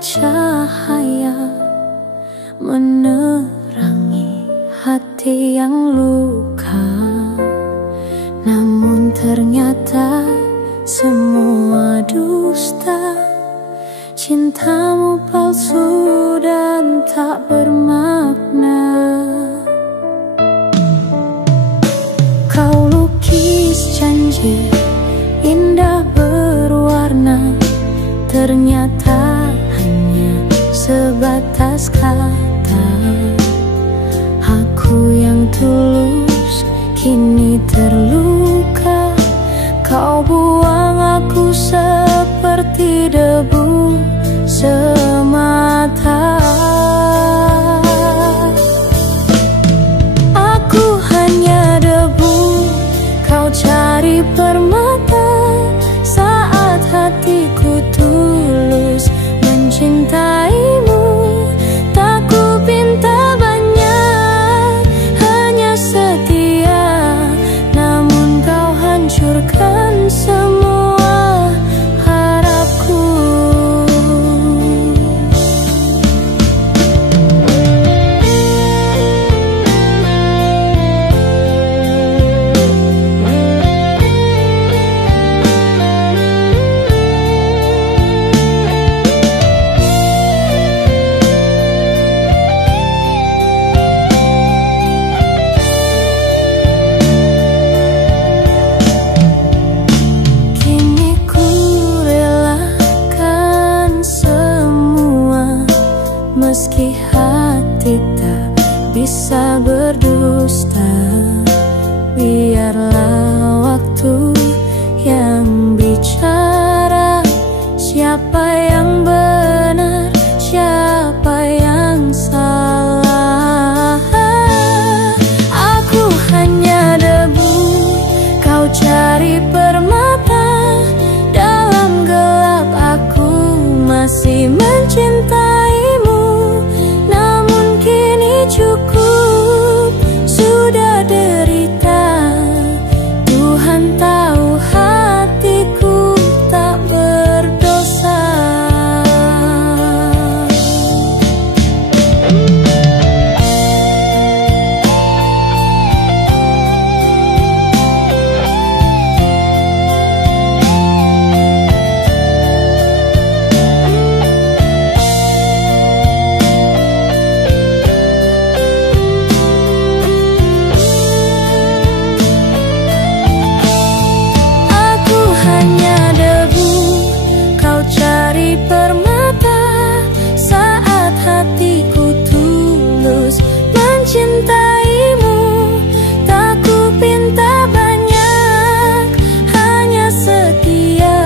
cahaya menerangi hati yang luka. Namun ternyata semua dusta, cintamu palsu dan tak bermakna. Kau lukis janji indah berwarna, ternyata hanya sebatas kata. Aku yang tulus kini terluka, kau buang aku seperti debu semata. Aku hanya debu, kau cari permata. Saat hatiku tulus mencintaimu, tak ku pinta banyak, hanya setia. Namun kau hancurkan semua harapku. Kini ku relakan semua, meski hati tak bisa berdusta. Biarlah waktu yang bicara, siapa yang benar, siapa yang salah. Aku hanya debu, kau cari permata. Dalam gelap aku masih mencintaimu. Namun kini cukup, sudah derita. Tuhan tahu hatiku tak berdosa. Aku hanya debu, kau cari permata. Saat hatiku tulus mencintaimu, tak ku pinta banyak, hanya setia.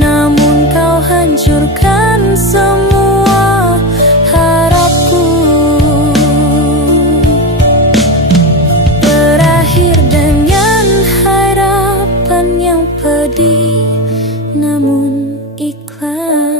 Namun kau hancurkan semua harapku. Berakhir dengan harapan yang pedih, namun ikhlas.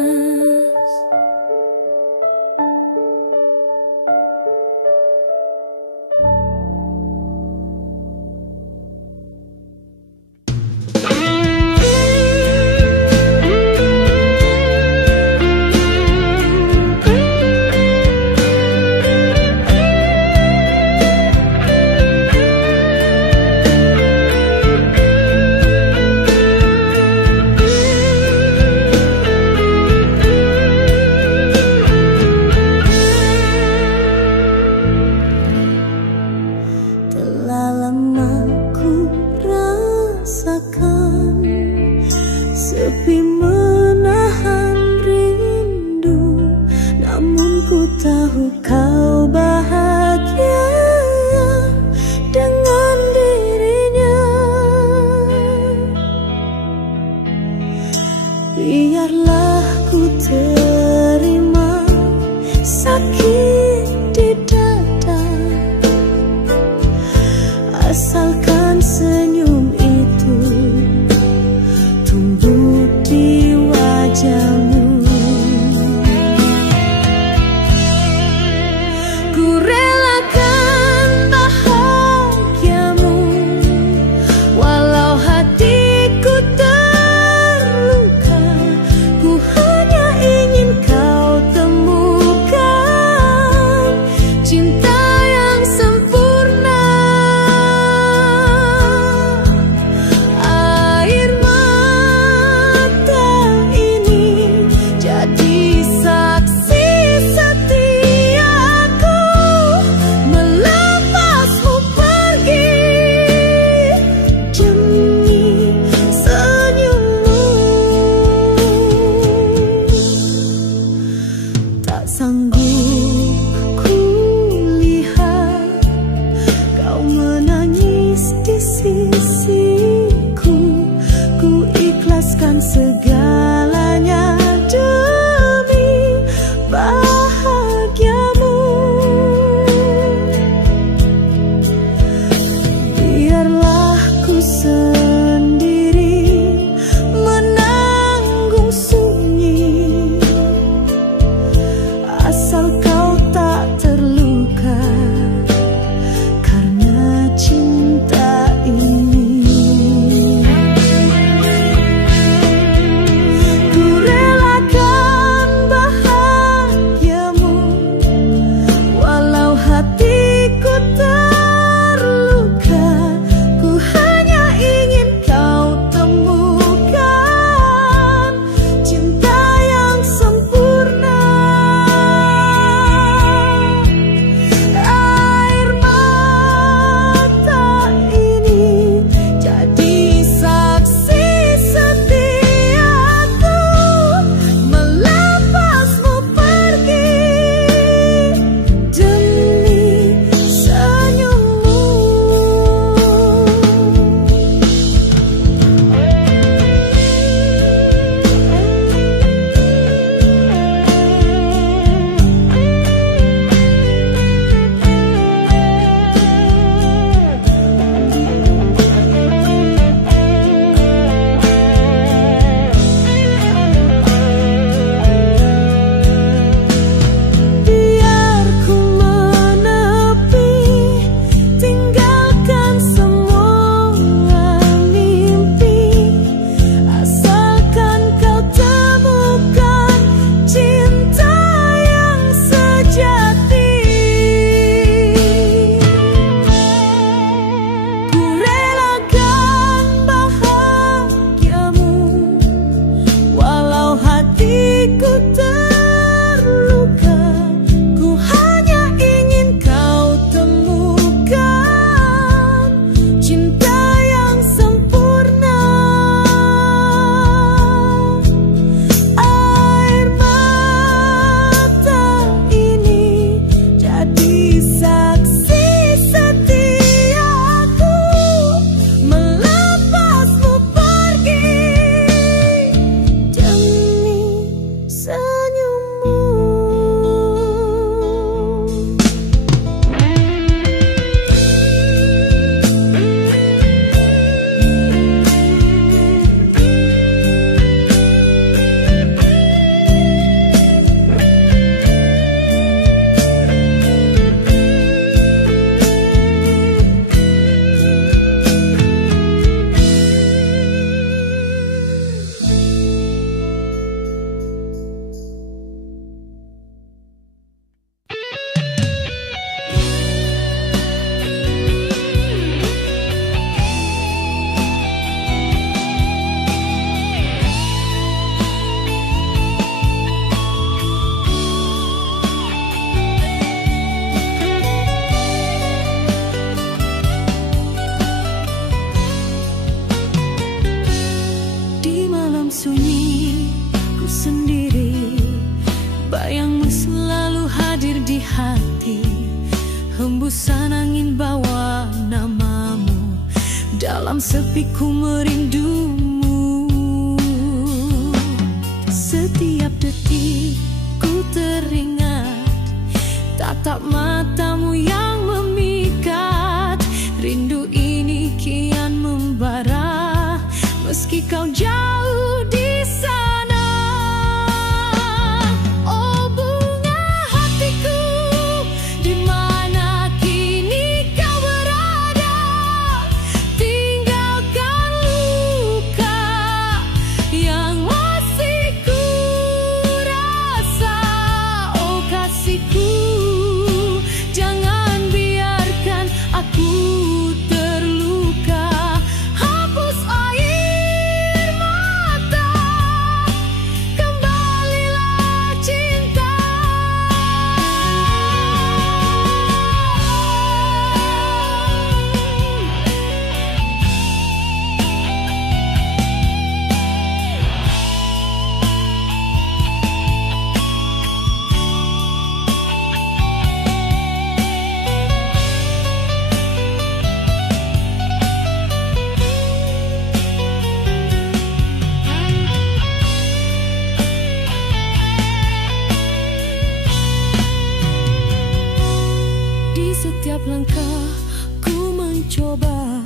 Telah lama ku rasakan sepi menahan rindu. Namun ku tahu kau bahagia dengan dirinya. Biarlah ku terima sakit di dada, asalkan senyum itu tumbuh di wajahmu. Ku relakan bahagiamu, walau hatiku terluka. Ku hanya ingin kau ku terluka. Ku hanya ingin kau temukan cinta yang sempurna. Air mata ini jadi saksi setiaku, melepasmu pergi demi senyummu. Di malam sunyi ku sendiri, bayangmu selalu hadir di hati. Hembusan angin bawa namamu, dalam sepi ku merindumu. Setiap detik ku teringat tatap matamu yang memikat. Rindu ini kian membara, meski kau jauh di sana. Oh bunga hatiku, di mana kini kau berada? Tinggalkan luka yang masih ku rasa. Oh kasihku, jangan biarkan aku terluka. Hapus air mata, kembalilah cinta. Di setiap langkah ku mencoba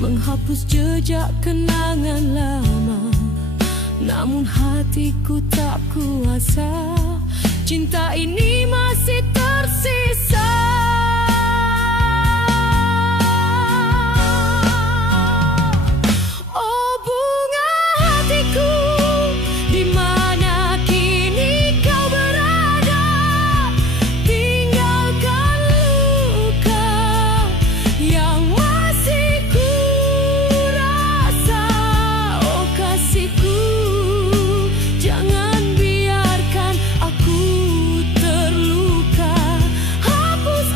menghapus jejak kenangan lama, namun hatiku tak kuasa. Cinta ini masih tersisa. Oh bunga hatiku, di mana kini kau berada? Tinggalkan luka yang masih ku rasa. Oh kasihku, jangan biarkan aku terluka. Hapus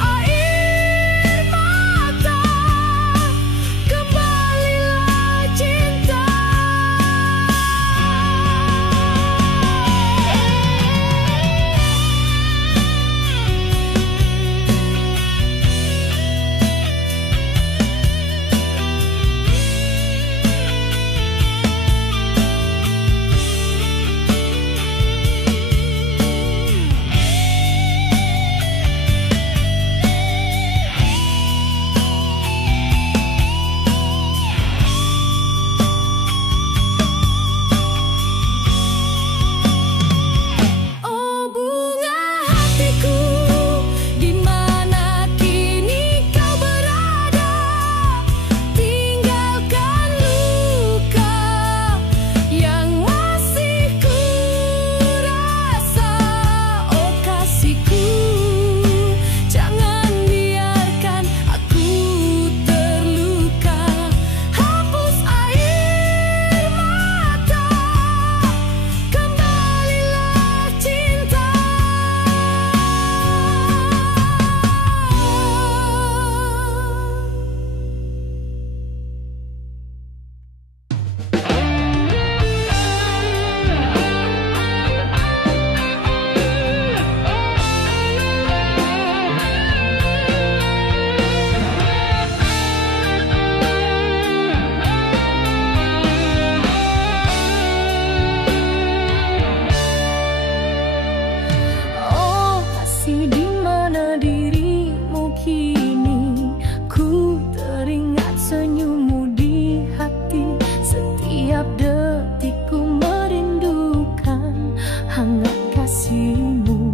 hangat kasihmu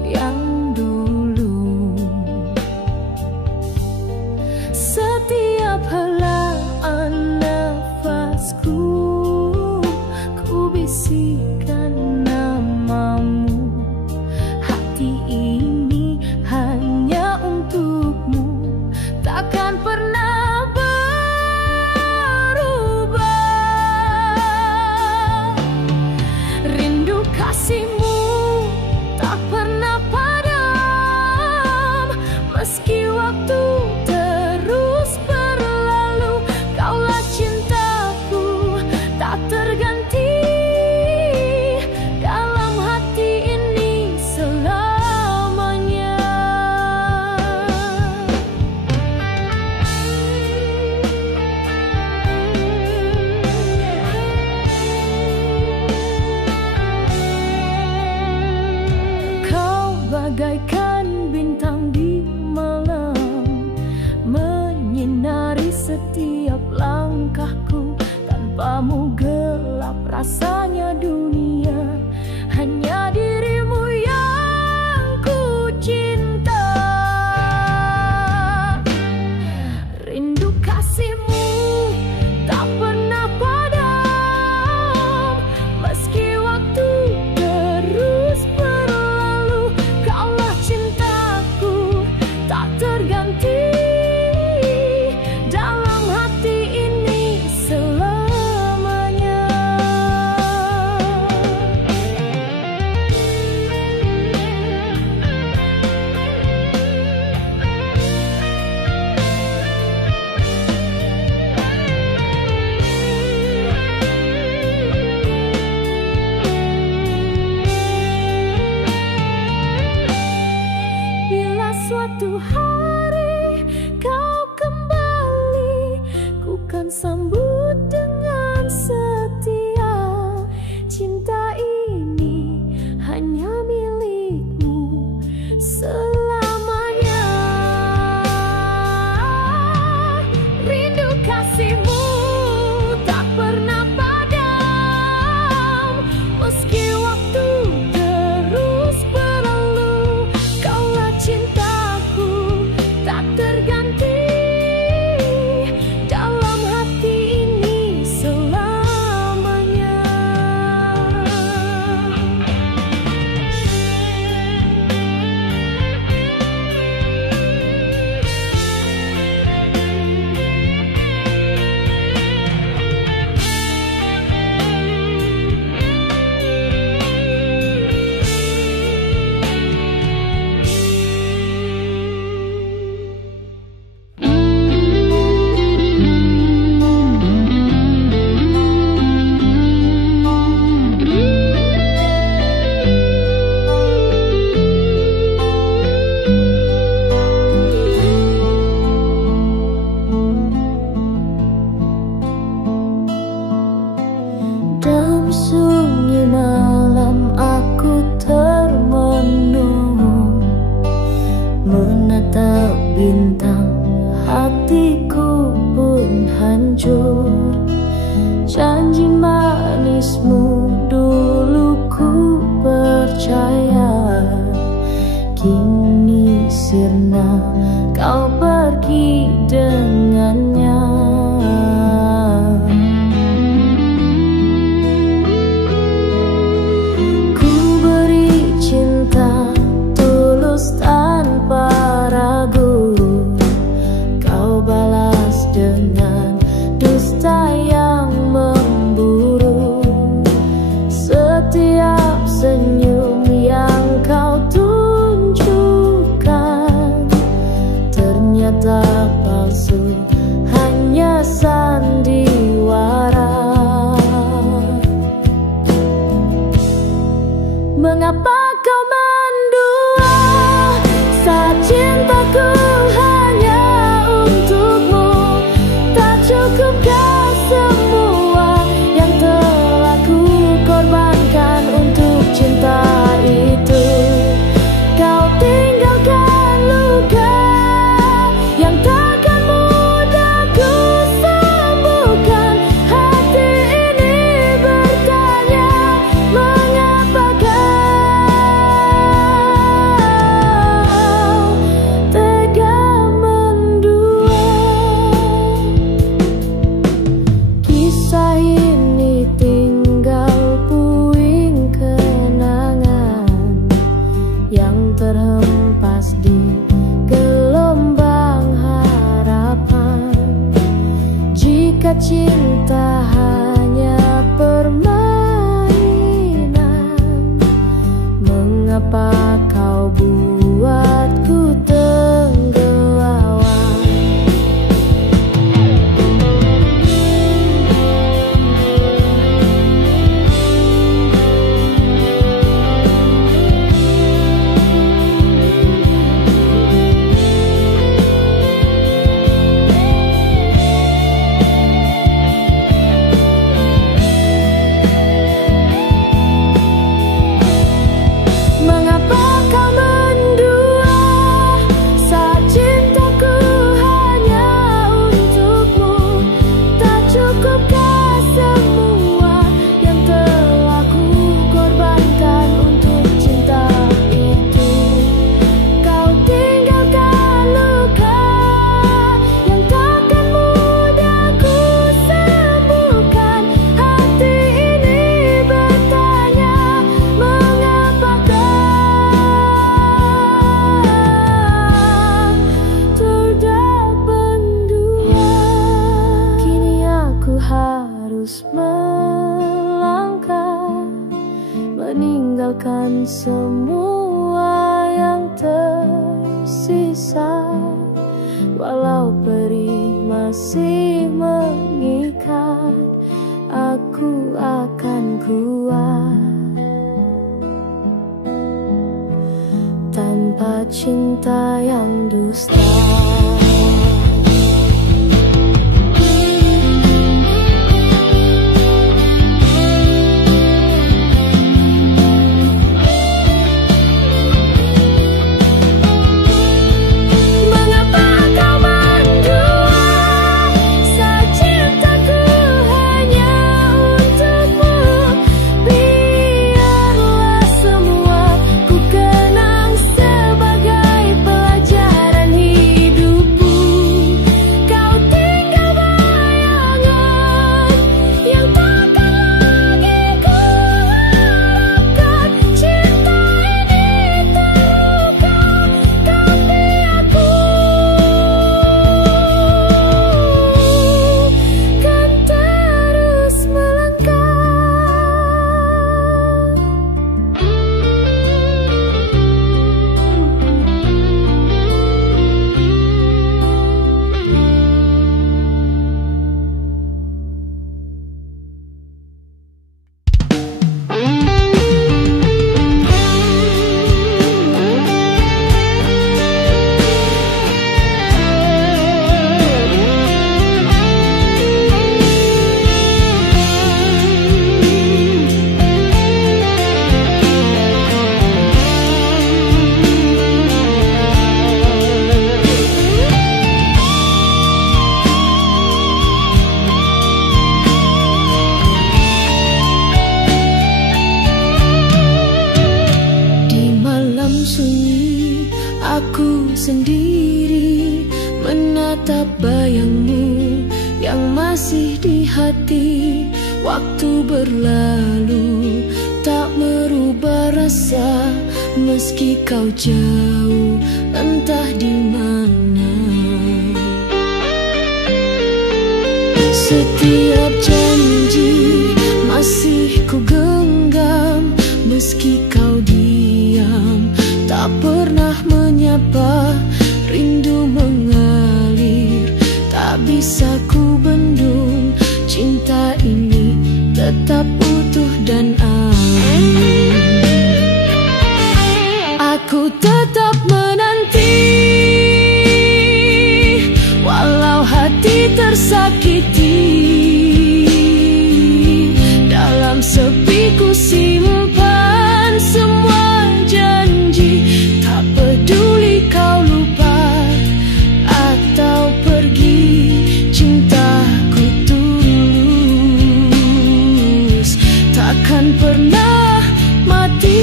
yang dulu. Setiap helaan nafasku, ku bisikan namamu. Hati ini hanya untukmu, takkan pernah berubah. Rindu kasihmu tak pernah padam, meski waktu terus berlalu. Kaulah cintaku tak terganti dalam hati ini selamanya. Kau bagaikan bintang di malam, menyinari setiap langkahku. Tanpamu gelap rasanya dunia, hanya dirimu yang ku cinta. Rindu kasihmu tak pernah padam, meski waktu terus berlalu. Kaulah cintaku tak terganti dalam hati ini selamanya. Bila suatu hari kau kembali, ku kan sambut dengan setia. Cinta ini hanya milikmu selamanya. Rindu kasihmu tak pernah padam, meski waktu terus berlalu. Kaulah cintaku tak terganti dalam hati ini selamanya. Dalam sunyi malam aku termenung, menatap bintang, hatiku pun hancur. Janji manismu dulu ku percaya, kini sirna kau pergi dengannya. Ku beri cinta tulus tanpa ragu, kau balas dengan dusta yang memburu. Setiap senyum yang kau tunjukkan ternyata palsu, hanya sandiwara. Mengapa kau mendua saat cintaku hanya untukmu? Tak cukupkah semua yang telah ku korbankan untuk cinta itu? Kau tinggalkan luka yang takkan mudah ku sembuhkan. Hati ini bertanya, mengapa meninggalkan semua yang tersisa. Walau perih masih mengikat, aku akan kuat. Tanpa cinta yang dusta. Sendiri menatap bayangmu yang masih di hati. Waktu berlalu tak merubah rasa, meski kau jauh entah di mana. Setiap janji masih ku genggam, meski kau diam tak pernah menyapa. Rindu mengalir, tak bisa ku bendung. Cinta ini tetap utuh dan aman. Aku tetap menanti, walau hati tersakiti. Dalam sepi ku simpan semua janji. Tak peduli kau lupa atau pergi, cintaku tulus, takkan pernah mati.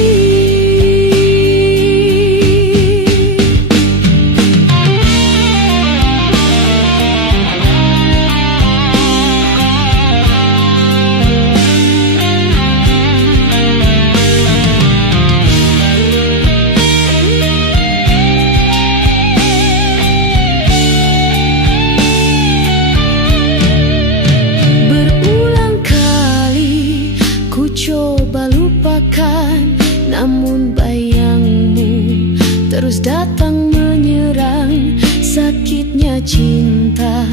Coba lupakan, namun bayangmu terus datang menyerang. Sakitnya cinta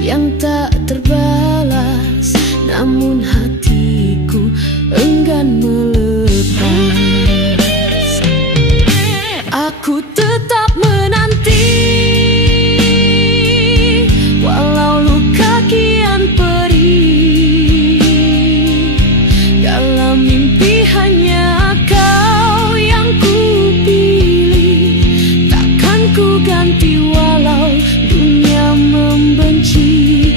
yang tak terbalas, namun hatiku enggan melepas. Aku tetap menanti, walau luka kian perih. Dalam mimpi hanya kau yang ku pilih. Takkan ku ganti walau dunia membenci.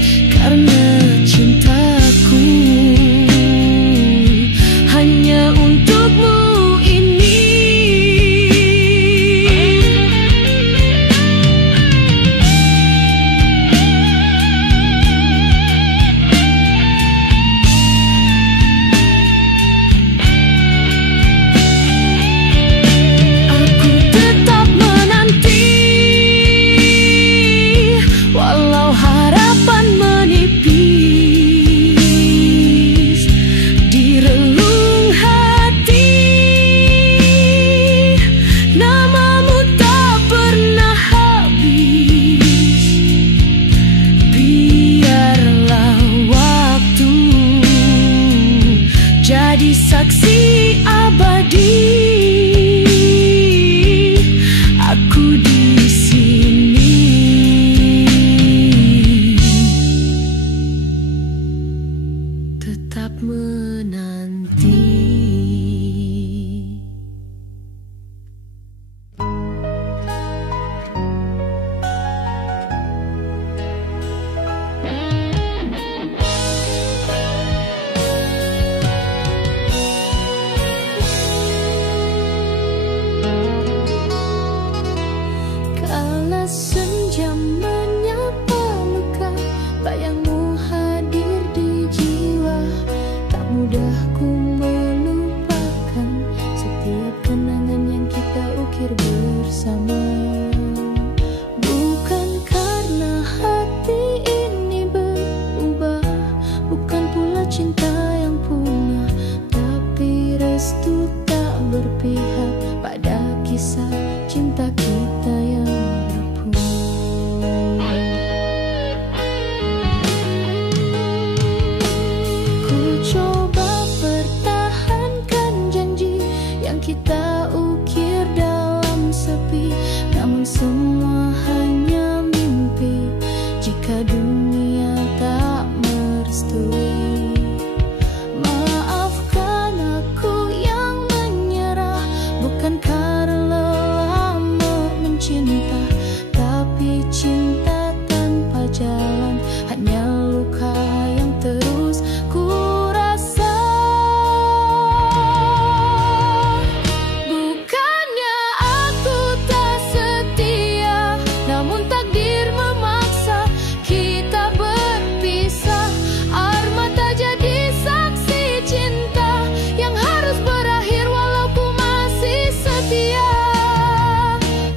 berpihak pada kisah cinta kita yang rapuh. Ku coba pertahankan janji yang kita ukir dalam sepi, namun semua hanya mimpi jika dunia tak merestui. Maafkan aku yang menyerah, bukan karena lelah mencinta, tapi cinta tanpa jalan hanya luka yang terus ku rasa. Bukannya aku tak setia, namun takdir memaksa kita berpisah. Air mata jadi saksi cinta yang harus berakhir walau ku masih setia.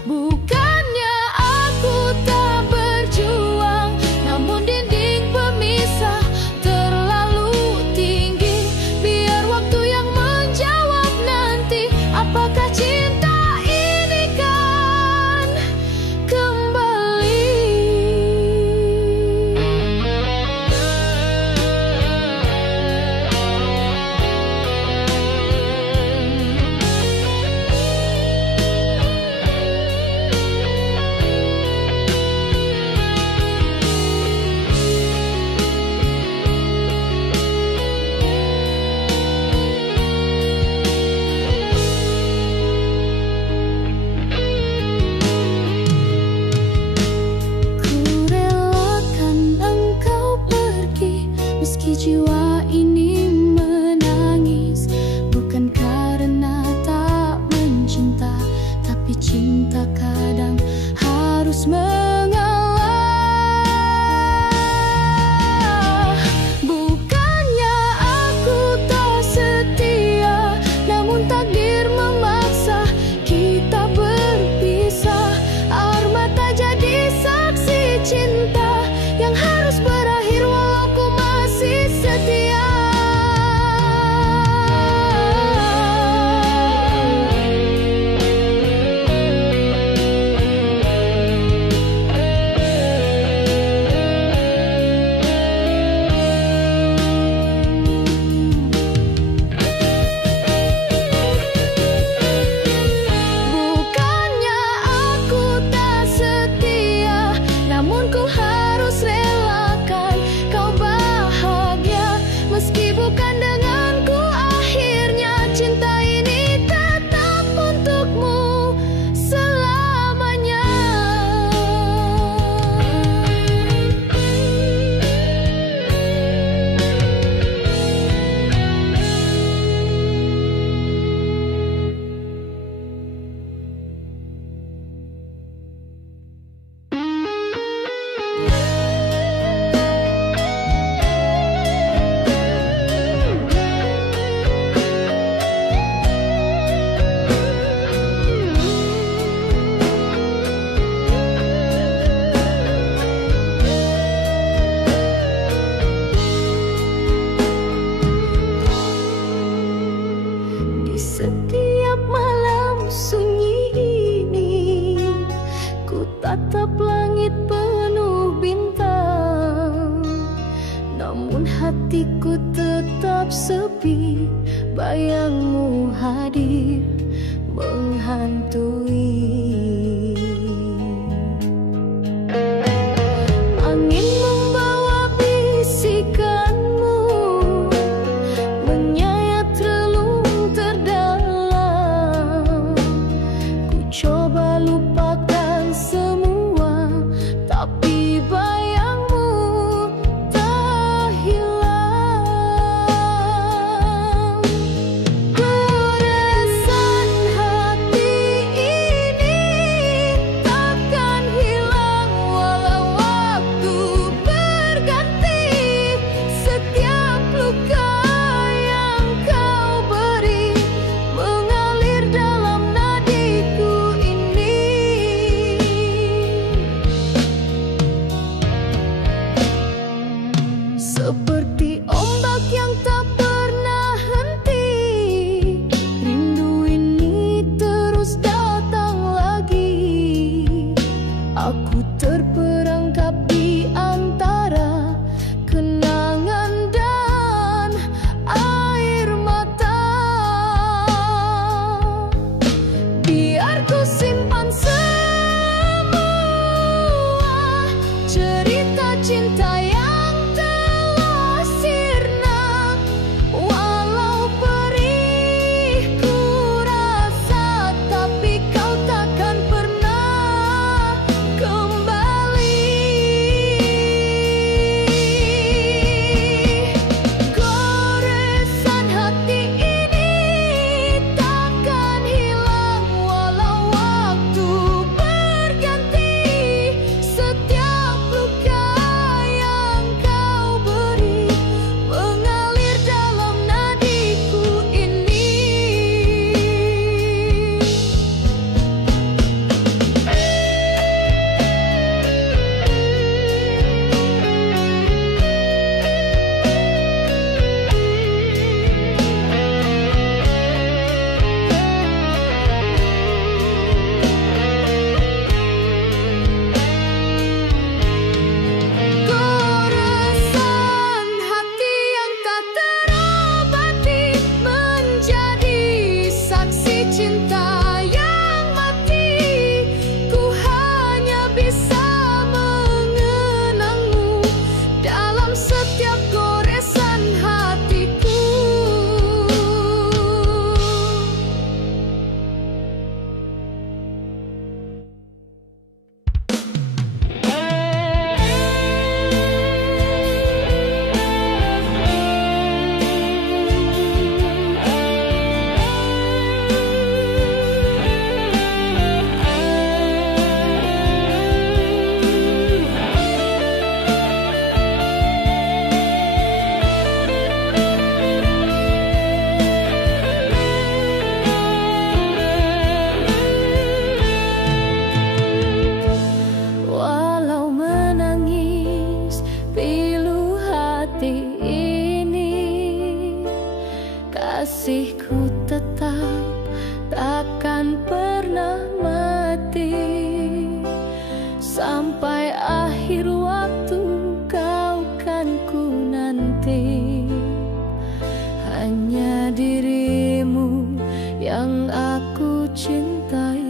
Bukannya aku tak berjuang, namun dinding pemisah terlalu tinggi. Biar waktu yang menjawab nanti, apakah cinta ini kan kembali. Ku relakan engkau pergi, meski jiwa ini menangis. Bukan karena tak mencinta, tapi cinta kadang harus mengalah. Bukannya aku tak setia, namun takdir memaksa kita berpisah. Air mata jadi saksi cinta yang harus berakhir walau ku masih setia. Bukannya aku tak setia, namun ku harus relakan kau bahagia. Meski bukan denganku, akhirnya cinta ini tetap untukmu selamanya. Di setiap malam sunyi ini, ku tatap langit penuh bintang, namun hatiku tetap sepi. Bayangmu hadir menghantui. Angin membawa bisikanmu, menyayat relung terdalam. Ku coba lupakan semua, tapi bayangmu tak hilang. Ku kasihku tetap takkan pernah mati. Sampai akhir waktu kau kan ku nanti. Hanya dirimu yang aku cintai.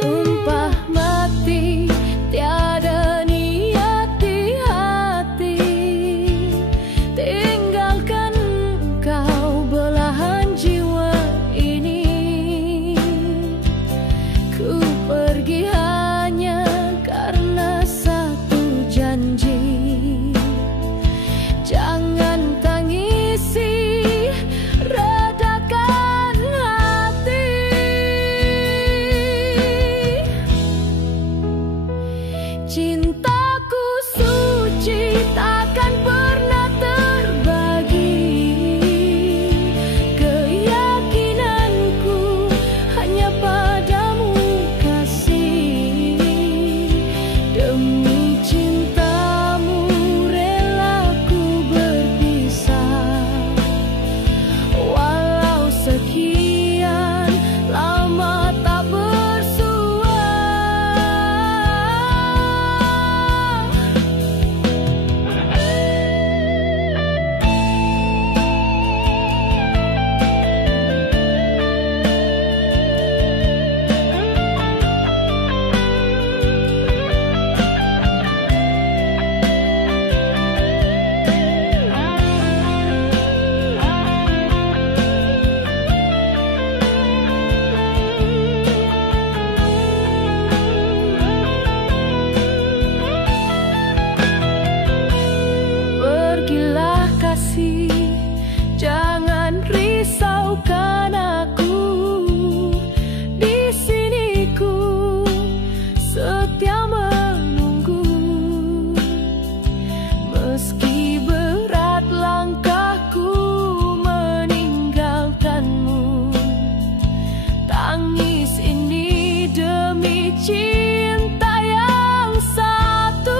Sumpah mati tiada niat di hati, tinggalkan kau belahan jiwa ini. Ku pergi hanya karena satu janji. Jangan tangisi, redakan hati. Cintaku suci takkan pernah terbagi. Keyakinanku hanya padamu kasih. Demi cintamu rela ku berpisah. Walau sekian lama tak bersua. Pergilah kasih, jangan risaukan aku. Di sini ku setia menunggu. Meski berat langkahku meninggalkanmu, tangis ini demi cinta yang satu.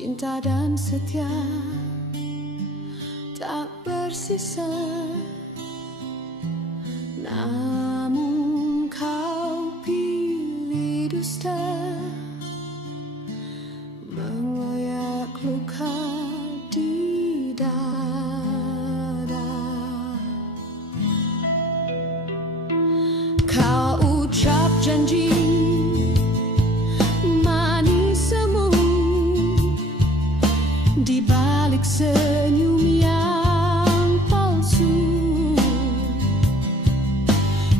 cinta dan setia tak bersisa. Namun kau pilih dusta, mengoyak luka di dada. Kau ucap janji manis semu, di balik senyum yang palsu.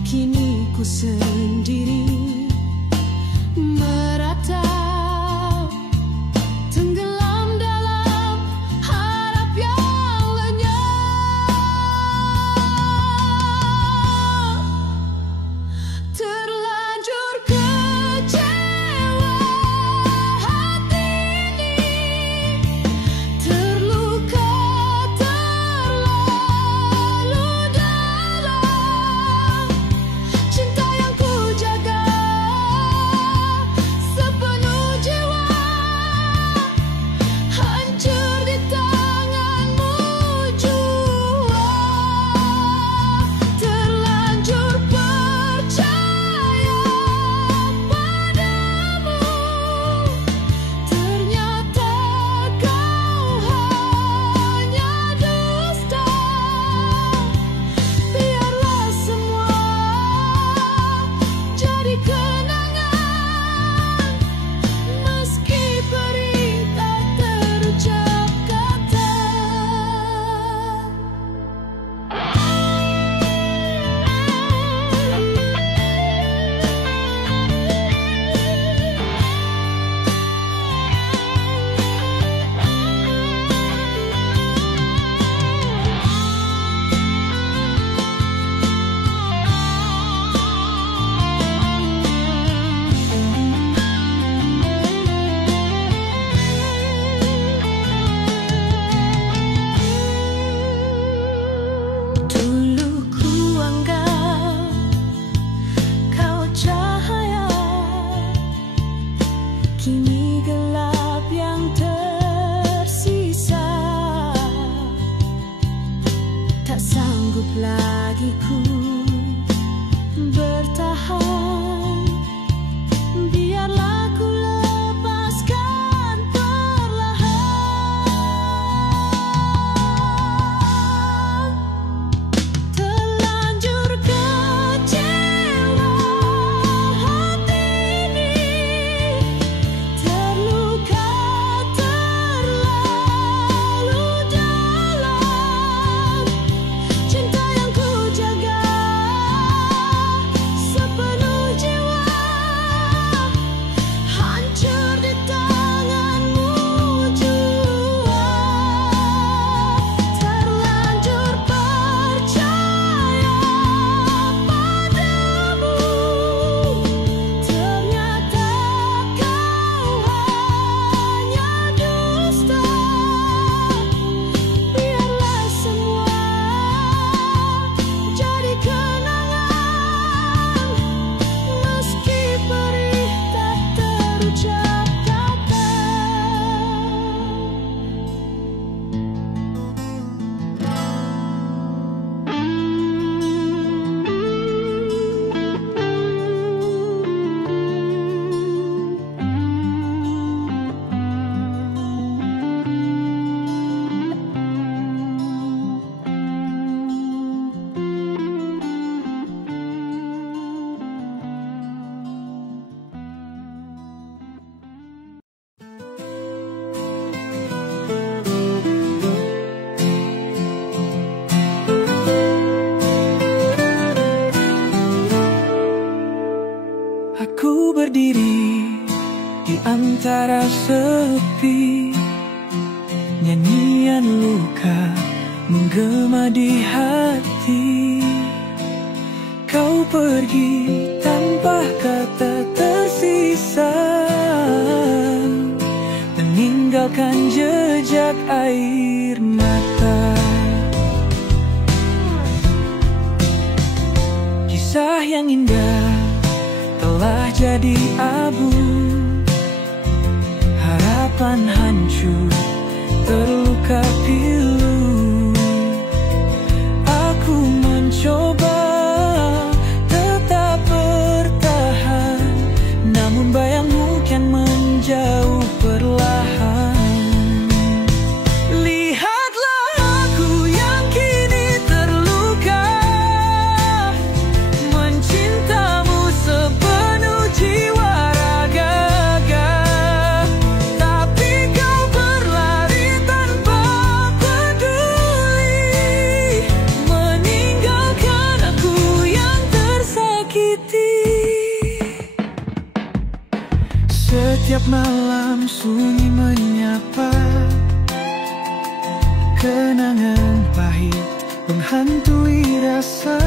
Kini ku sendiri meratap, tenggelam dalam harap yang lenyap. Terlanjur kecewa hati ini, terluka terlalu dalam. Cinta yang ku jaga sepenuh jiwa hancur di tanganmu jua. Terlanjur percaya padamu, ternyata kau hanya dusta. Biarlah semua jadi kenangan, meski perih tak terucap kata. Dulu ku anggap kau cahaya, kini gelap yang tersisa. Tak sanggup lagi ku bertahan, biarlah ku lepaskan perlahan. Terlanjur kecewa hati ini, terluka terlalu dalam. Cinta yang ku jaga sepenuh jiwa hancur di tanganmu jua. Terlanjur percaya padamu, ternyata kau hanya dusta. Biarlah semua jadi kenangan, meski perih tak terucap kata. Aku berdiri di antara sepi, nyanyian luka menggema di hati. Kau pergi tanpa kata tersisa, meninggalkan jejak air mata. Kisah yang indah telah jadi abu, harapan perlahan hancur, terluka pilu. Aku mencoba tetap bertahan, namun bayangmu kan menjauh perlahan. Lihatlah aku yang kini terluka, mencintamu sepenuh jiwa raga. Tapi kau berlari tanpa peduli, meninggalkan aku yang tersakiti. Setiap malam sunyi menyapa, kenangan pahit menghantui rasa.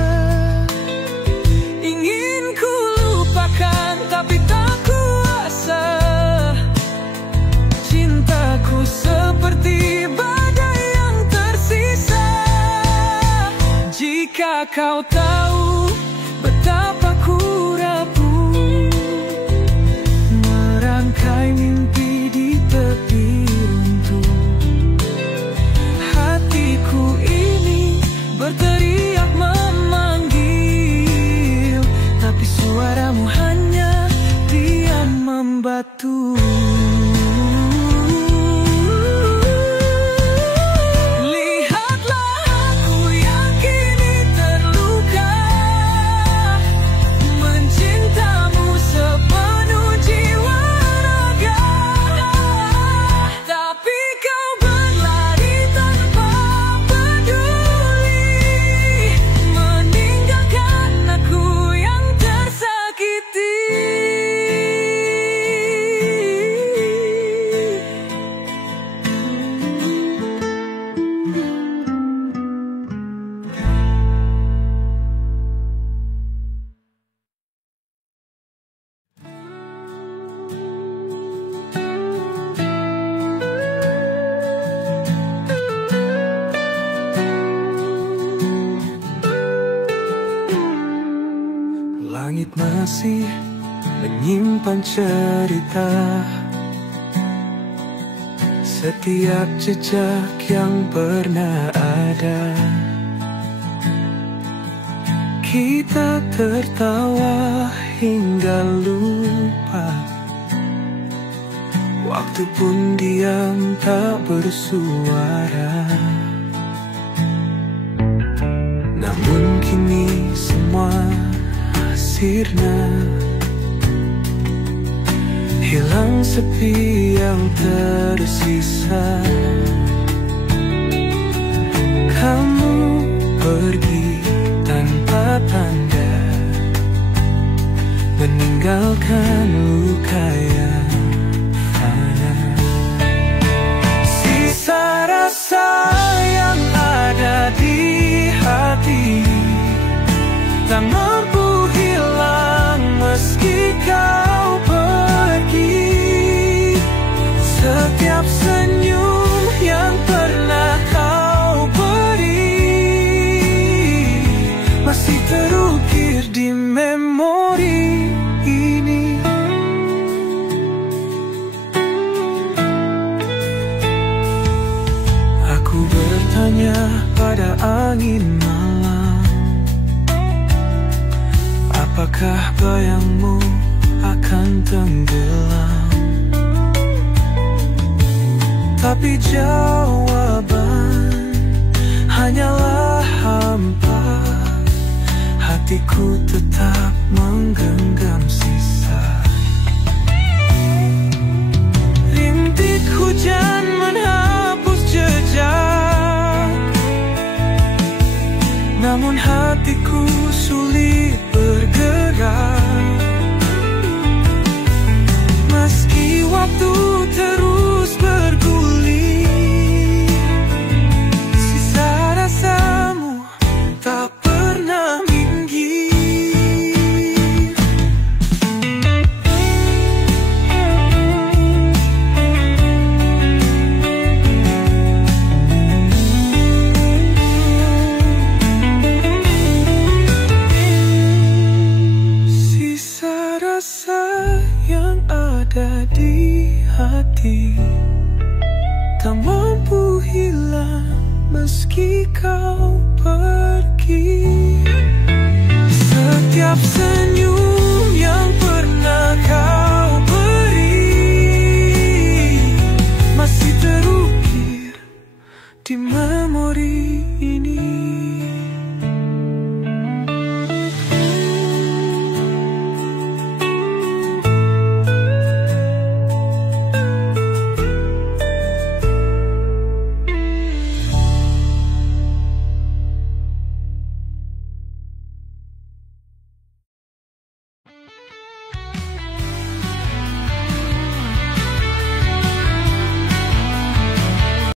Ingin ku lupakan tapi tak kuasa, cintaku seperti badai yang tersisa. Jika kau tahu betapa ku rapuh, merangkai mimpi di tepi runtuh, hatiku ini berteriak memanggil, tapi suaramu hanya diam membatu. Lihatlah aku yang kini terluka, mencintamu sepenuh jiwa raga. Tapi kau berlari tanpa peduli, meninggalkan aku yang tersakiti. Langit masih menyimpan cerita, setiap jejak yang pernah ada. Kita tertawa hingga lupa, waktu pun diam tak bersuara. Namun kini semua sirna, hilang sepi yang tersisa. Kamu pergi tanpa tanda, meninggalkan luka yang fana. Sisa rasa yang ada di hati tak mampu hilang meski kau pergi. Setiap senyum yang pernah kau beri masih terukir di memori ini. Aku bertanya pada angin malam, apakah bayangmu akan tenggelam? Tapi jawaban hanyalah hampa, hatiku tetap menggenggam sisa. Rintik hujan menghapus jejak, namun hatiku sulit bergerak. Meski waktu terus bergulir, sisa rasamu tak pernah minggir. hati, tak mampu hilang meski kau pergi.